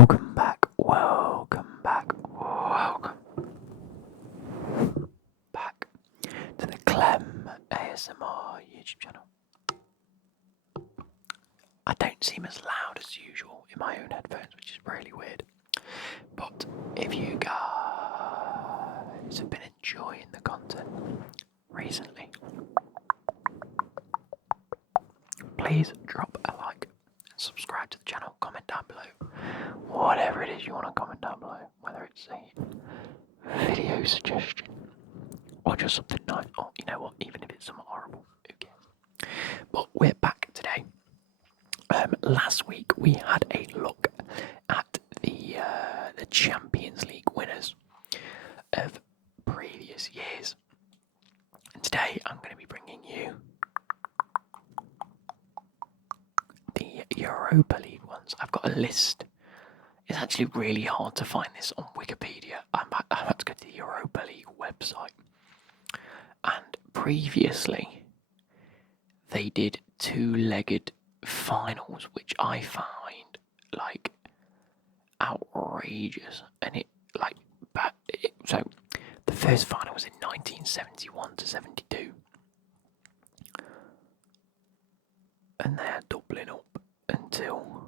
Welcome back, welcome back to the Clem ASMR YouTube channel. I don't seem as loud as usual in my own headphones, which is really weird. But if you guys have been enjoying the content recently, please drop a like and subscribe to the channel, comment down below. Whatever it is you want to comment down below, whether it's a video suggestion or just something nice, or you know what, even if it's something horrible, who cares? But we're back today. Last week we had a look at the Champions League winners of previous years, and today I'm going to be bringing you the Europa League ones. I've got a list. It's actually really hard to find this on Wikipedia. I had to go to the Europa League website. And previously, they did two-legged finals, which I find like outrageous. And so the first final was in 1971 to 72, and they're doubling up until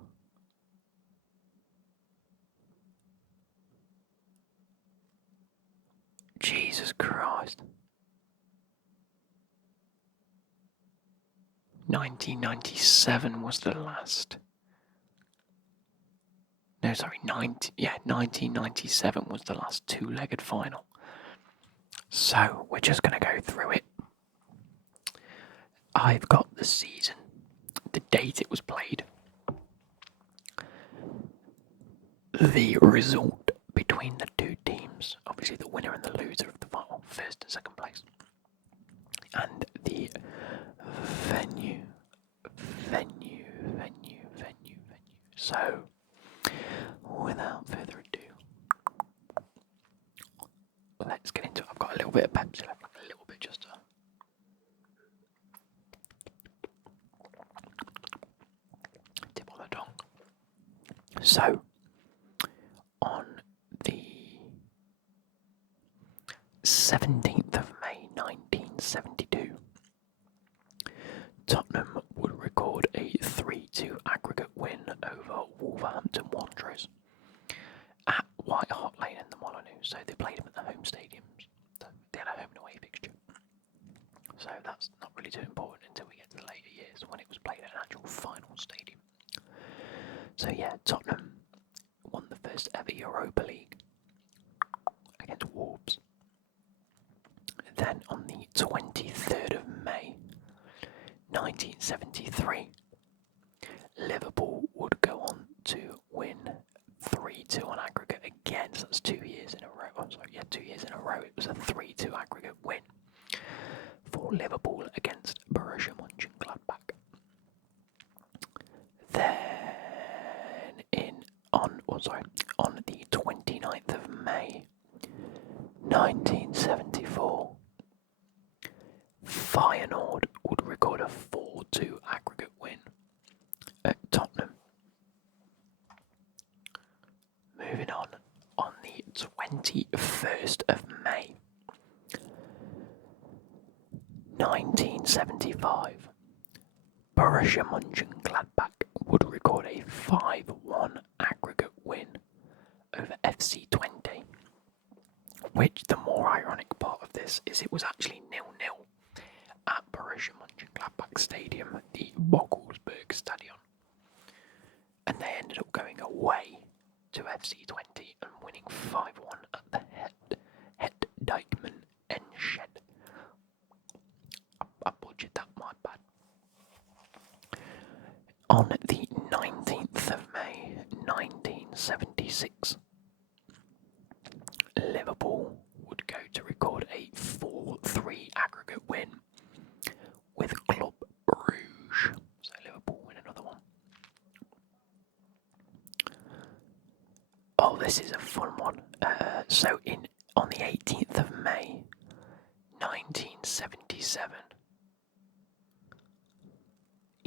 Jesus Christ. 1997 was the last. No, sorry, 1997 was the last two-legged final. So we're just going to go through it. I've got the season, the date it was played, the result between the two teams, obviously the winner and the loser of the final, first and second place, and the venue. So, without further ado, let's get into it. I've got a little bit of Pepsi left, like a little bit just to tip on the tongue. So, on the 17th of May 1972, Tottenham would record a 3-2 aggregate win over Wolverhampton Wanderers at White Hart Lane in the Molyneux. So they played them at the home stadiums. They had a home and away fixture. So that's not really too important until we get to the later years when it was played at an actual final stadium. So yeah, Tottenham won the first ever Europa League against Wolves. Then on the 23rd of May 1973, Liverpool would go on to win 3-2 on aggregate again. So that's 2 years in a row. I'm sorry, yeah, 2 years in a row. It was a 3-2 aggregate win for Liverpool against Borussia Mönchengladbach. Then on the 29th of May 1974, Feyenoord would record a 4-2 aggregate win at Tottenham. Moving on the 21st of May 1975, Borussia Mönchengladbach would record a 5-1 aggregate win over FC Twente, which the more ironic part of this is it was actually 0-0 at Borussia Mönchengladbach Stadium, the Vogelsberg Stadion, and they ended up going away to FC Twente and winning 5-1 at the Het Dijkman Enschede. I butchered that, my bad. On the 19th of May 1976, Liverpool would go to record a 4-3 aggregate win with Club Brugge. So Liverpool win another one. Oh, this is a fun one. On the 18th of May 1977,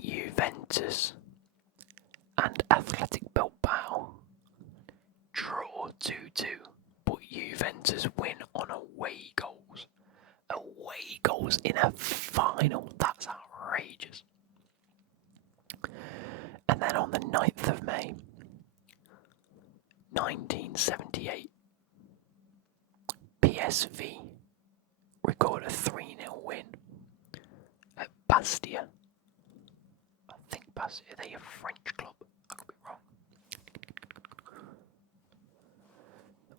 Juventus and Athletic Bilbao 2-2, but Juventus win on away goals. Away goals in a final, that's outrageous. And then on the 9th of May, 1978, PSV record a 3-0 win at Bastia. I think Bastia, are they a French club? I could be wrong.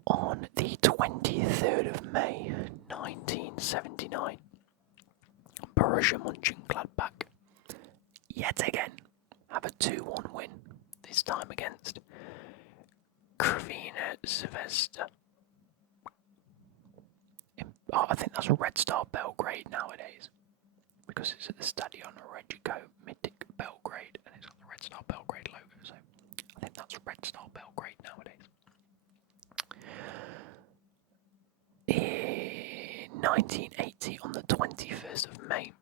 On the 23rd of May, 1979, Borussia Mönchengladbach yet again have a 2-1 win, this time against Crvena Zvezda. I think that's a Red Star Belgrade nowadays, because it's at the Stadion Regico Mitic Belgrade, and it's got the Red Star Belgrade logo, so I think that's Red Star Belgrade nowadays. In 1980, on the 21st of May,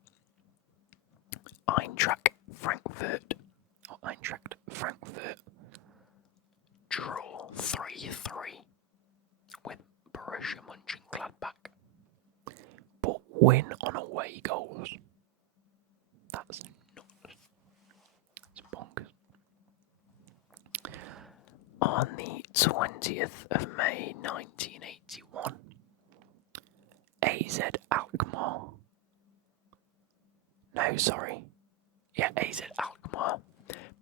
Eintracht Frankfurt draw 3-3 with Borussia Mönchengladbach, but win on away goals. That's nuts. It's bonkers. On the 20th of May 1981, AZ Alkmaar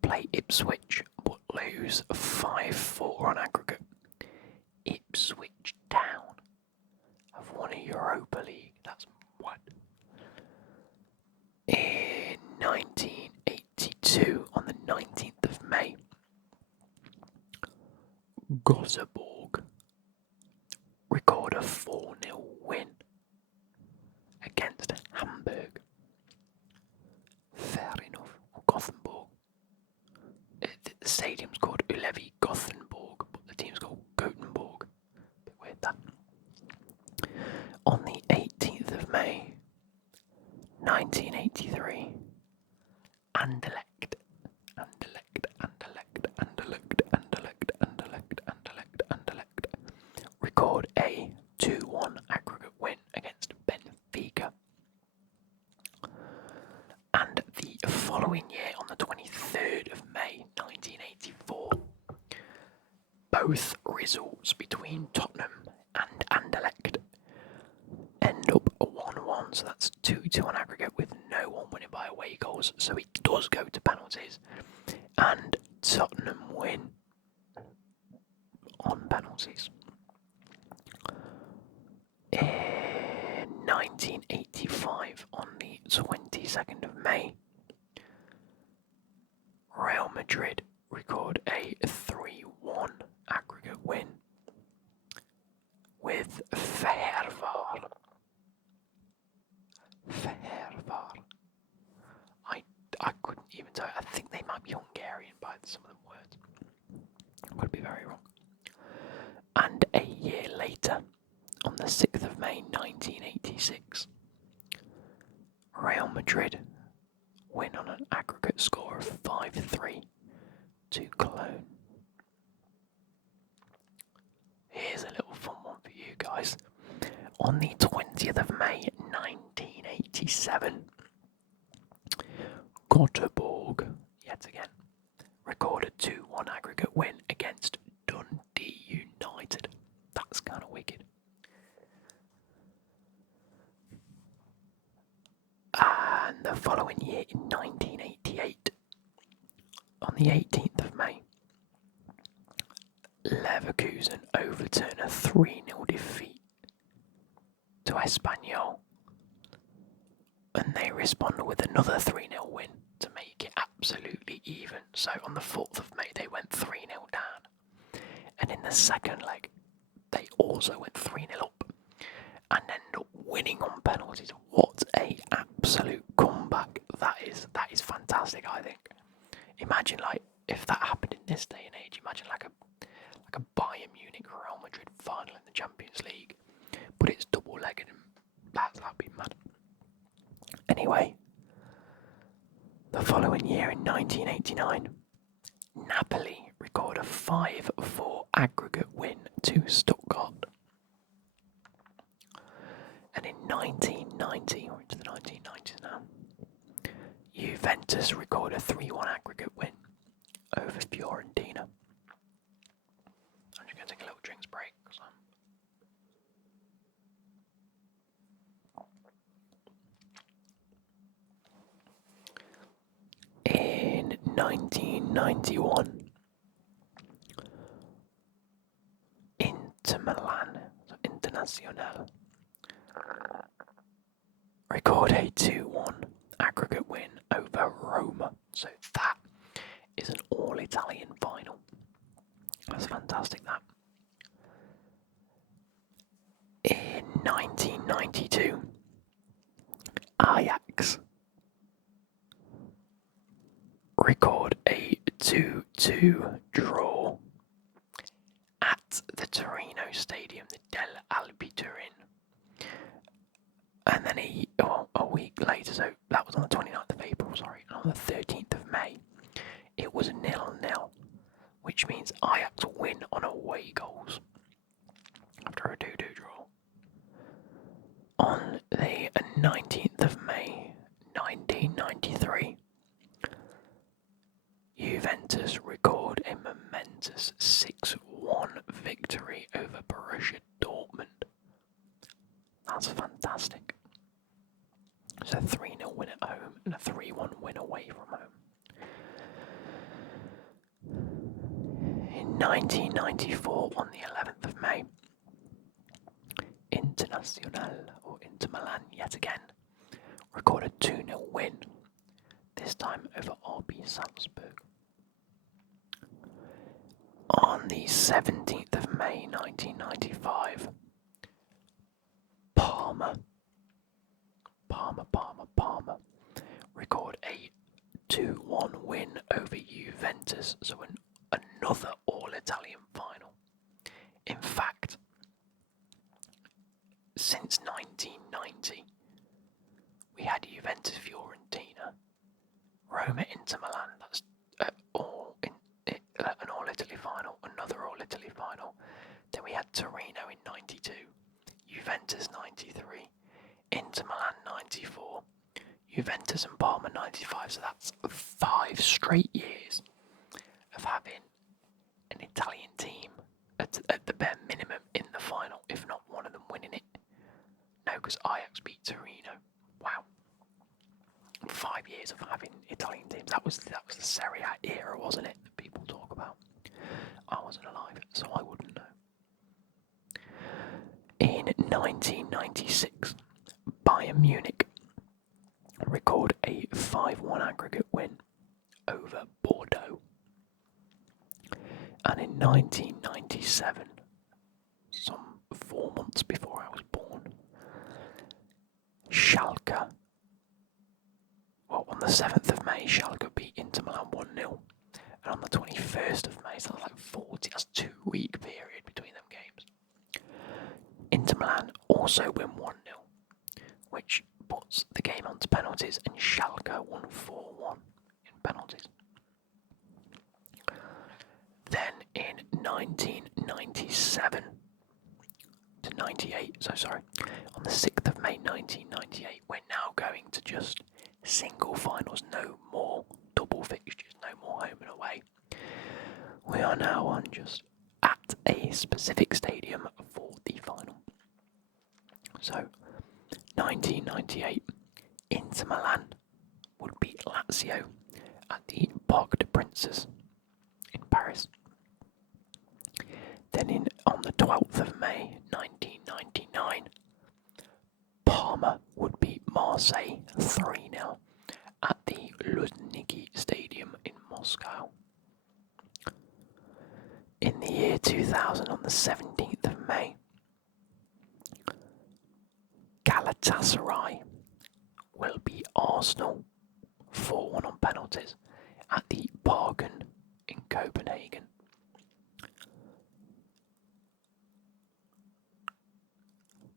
play Ipswich but lose 5-4 on aggregate. Ipswich Town have won a Europa League. That's what? In 1982, on the 19th of May, Göteborg record a 4-0 win against Hamburg. Fair enough. Or Gothenburg. The stadium's called Ullevi Gothenburg, but the team's called Gothenburg. Bit weird that. On the 18th of May, 1983, Anderlecht record a 2-1 aggregate win against Benfica. And the following year, on the 23rd of May 1984, both results between Tottenham and Anderlecht end up a 1-1, so that's 2-2 on aggregate with no one winning by away goals, so it does go to penalties, and Tottenham win on penalties. In 1985, on the 22nd of May, Real Madrid record a 3-1 aggregate win with Fehervar. I couldn't even tell you. I think they might be Hungarian by some of the words. I could be very wrong. And a year later, on the 6th of May 1986, Real Madrid win on an aggregate score of 5-3 to Cologne. Here's a little fun one for you guys. On the 20th of May 1987, Göteborg, yet again, record a 2-1 aggregate win against Dundee United. That's kind of wicked. And the following year, in 1988, on the 18th of May, Leverkusen overturn a 3-0 defeat to Espanyol, and they respond with another 3-0 win to make it absolutely even. So on the 4th of May they went 3-0 down, and in the second leg they also went 3-0 up and ended up winning on penalties. What a absolute comeback that is fantastic. I think, imagine like if that happened in this day and age, imagine like a Bayern Munich or Real Madrid final in the Champions League, but it's double-legged, and that'd be mad. Anyway, the following year in 1989, Napoli record a 5-4 aggregate win to Stuttgart. And in 1990, we're into the 1990s now, Juventus record a 3-1 aggregate win over Fiorentina. I'm just going to take a little drinks break. In 1991, Inter Milan, so Internazionale, record a 2-1 aggregate win over Roma. So that is an all-Italian final. That's fantastic, that. In 1992, Ajax record a 2-2 draw at the Torino Stadium, the Del Alpi Turin. And then a week later, so that was on the 29th of April, sorry, and on the 13th of May, it was 0-0, which means Ajax win on away goals after a 2-2 draw. On the 19th of May, 1993, Juventus record a momentous 6-1 victory over Borussia Dortmund. That's fantastic. It's a 3-0 win at home and a 3-1 win away from home. In 1994, on the 11th of May, Internazionale, or Inter Milan yet again, record a 2-0 win, this time over RB Salzburg. On the 17th of May 1995, Parma record a 2-1 win over Juventus, so another all-Italian final. In fact, since 1990, we had Juventus Fiorentina, Roma Inter Milan, that's an all-Italy final, another all-Italy final. Then we had Torino in 92, Juventus 93, Inter Milan 94, Juventus and Parma 95, so that's 5 straight years of having an Italian team at the bare minimum in the final, if not one of them winning it. No, because Ajax beat Torino. Wow. 5 years of having Italian teams. That was the Serie A era, wasn't it, that people talk about? I wasn't alive, so I wouldn't know. In 1996, Bayern Munich record a 5-1 aggregate win over Bordeaux. And in 1997, some 4 months before I was born, Schalke, well, on the 7th of May, Schalke beat Inter Milan 1-0. And on the 21st of May, so that's like that's a 2-week period between them games, Inter Milan also win 1-0, which puts the game onto penalties, and Schalke won 4-1 in penalties. Then in 1997 to 98, on the 6th of May 1998, we're now going to just single finals, no more double fixtures, no more home and away. We are now on just at a specific stadium for the final. So, 1998, Inter Milan would beat Lazio at the Parc des Princes in Paris. Then on the 12th of May 1999, Parma would beat Marseille 3-0 at the Luzhniki Stadium in Moscow. In the year 2000, on the 17th of May, Galatasaray will beat Arsenal 4-1 on penalties at the Parken in Copenhagen.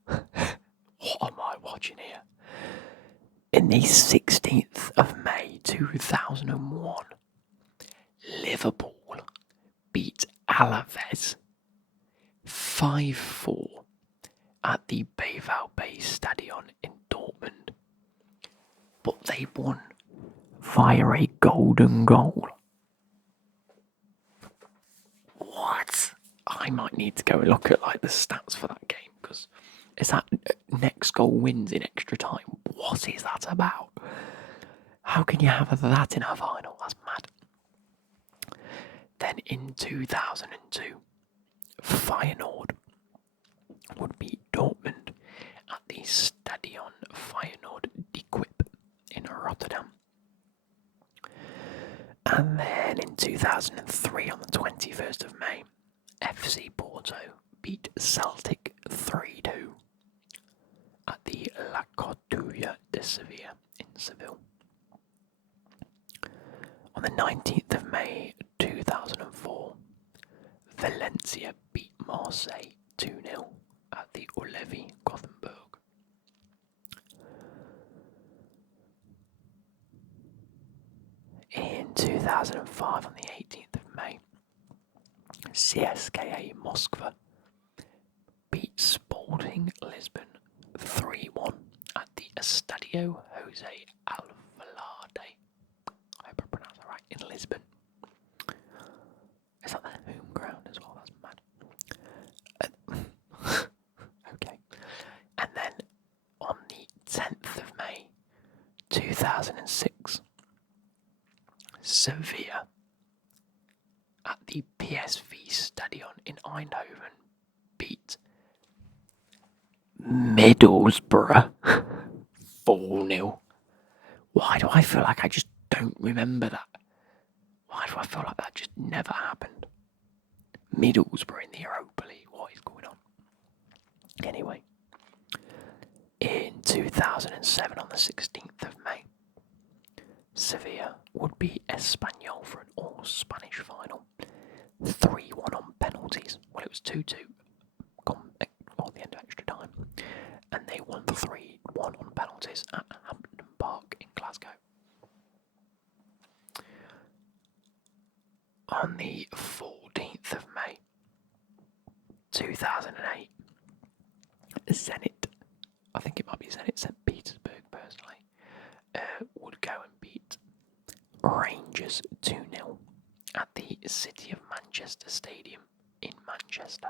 What am I watching here? In the 16th of May 2001, Liverpool Alaves 5-4 at the Bayval Stadion in Dortmund. But they won via a golden goal. What? I might need to go and look at like the stats for that game, because is that next goal wins in extra time? What is that about? How can you have that in a final? That's mad. Then in 2002, Feyenoord would beat Dortmund at the Stadion Feyenoord Diquip in Rotterdam. And then in 2003, on the 21st of May, FC Porto beat Celtic 3-2 at the La Cordilla de Sevilla in Seville. On the 19th of May 2004, Valencia beat Marseille 2-0 at the Olevi Gothenburg. In 2005, on the 18th of May, CSKA Moscow beat Sporting Lisbon 3-1 at the Estadio Jose Alvalade. I hope I pronounced that right, in Lisbon. Is that their home ground as well? That's mad. Okay. And then on the 10th of May 2006, Sevilla at the PSV Stadion in Eindhoven beat Middlesbrough 4-0. Why do I feel like I just don't remember that? Why do I feel like that just never happened? Middlesbrough in the Europa League, what is going on? Anyway, in 2007, on the 16th of May, Sevilla would beat Espanyol for an all-Spanish final. 3-1 on penalties. Well, it was 2-2 at the end of extra time. And they won 3-1 on penalties at Hampden Park in Glasgow. On the 14th of May 2008, Zenit, I think it might be Zenit St. Petersburg personally, would go and beat Rangers 2-0 at the City of Manchester Stadium in Manchester.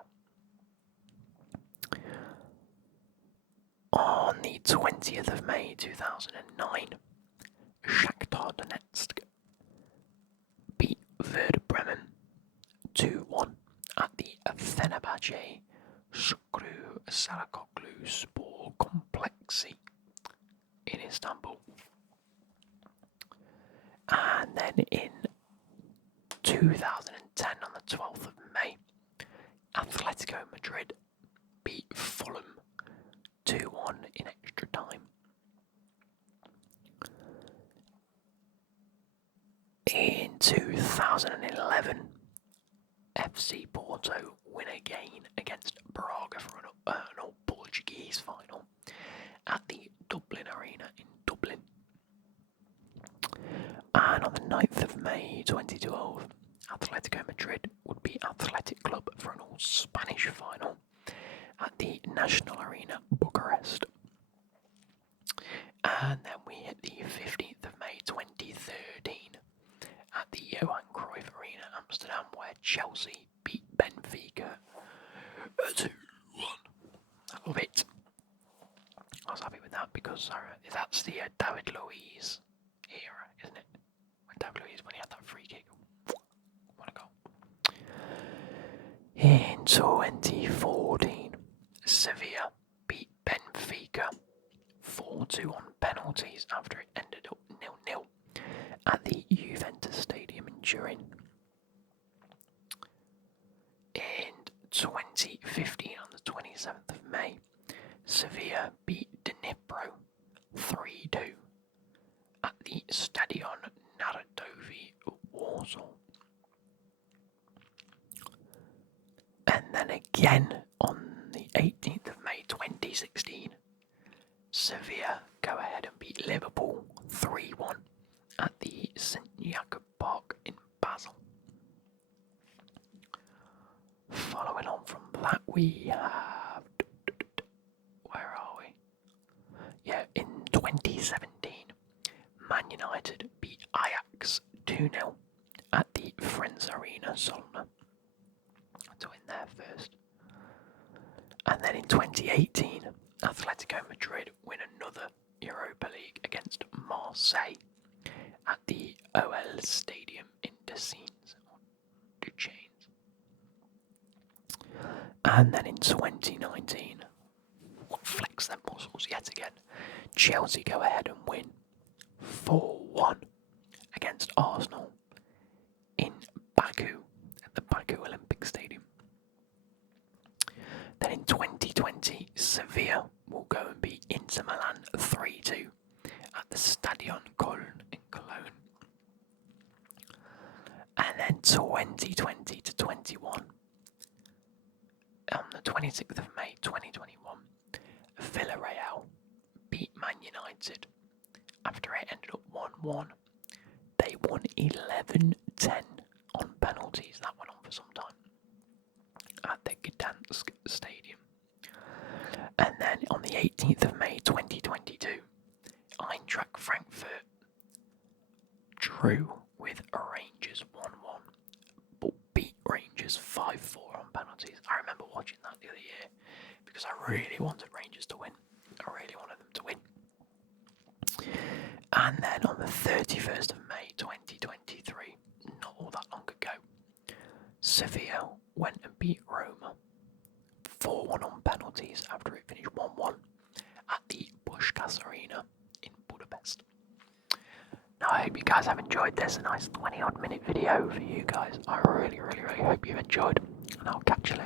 On the 20th of May 2009, Shakhtar Donetsk beat Werder Bremen 2-1 at the Fenerbahce Shukru Sarakoglu Spor Complexi in Istanbul. And then in 2010, on the 12th of May, Atletico Madrid beat Fulham 2-1 in extra time. In 2011, FC Porto win again against Braga for an all-Portuguese final at the Dublin Arena in Dublin. And on the 9th of May 2012, Atletico Madrid would beat Athletic Club for an all-Spanish final at the National Arena, Bucharest. And then we hit the 15th of May 2013 at the Johan Cruyff Arena, Amsterdam, where Chelsea beat Benfica 2-1. I love it. I was happy with that because that's the David Luiz era, isn't it? When David Luiz, when he had that free kick. What a goal. In 2014, Sevilla beat Benfica 4-2 on penalties after it ended up 0-0 at the Juventus Stadium in Turin. In 2015, on the 27th of May, Sevilla beat Dnipro 3-2 at the Stadion Narodowy Warsaw. And then again on the 18th of May 2016, Sevilla go ahead and beat Liverpool 3-1 at the St Jakob Park in Basel. we have. Where are we? Yeah, in 2017, Man United beat Ajax 2-0 at the Friends Arena Solna to win there first. And then in 2018, Atletico Madrid win another Europa League against Marseille at the OL Stadium in Desines. And then in 2019, flex their muscles yet again. Chelsea go ahead and win 4-1 against Arsenal in Baku at the Baku Olympic Stadium. Then in 2020, Sevilla will go and beat Inter Milan 3-2 at the Stadion Köln in Cologne. And then 2020 to 21, on the 26th of May 2021, Villarreal beat Man United after it ended up 1-1. They won 11-10 on penalties. That went on for some time at the Gdansk Stadium. And then on the 18th of May 2022, Eintracht Frankfurt drew with Rangers 1-1, but beat Rangers 5-4 on penalties. I remember watching that the other year because I really wanted Rangers to win. I really wanted them to win. And then on the 31st of May 2023, not all that long ago, Sevilla went and beat Roma 4-1 on penalties after it finished 1-1 at the Puskás Arena in Budapest. Now I hope you guys have enjoyed this, a nice 20 odd minute video for you guys. I really hope you've enjoyed, and I'll catch you later.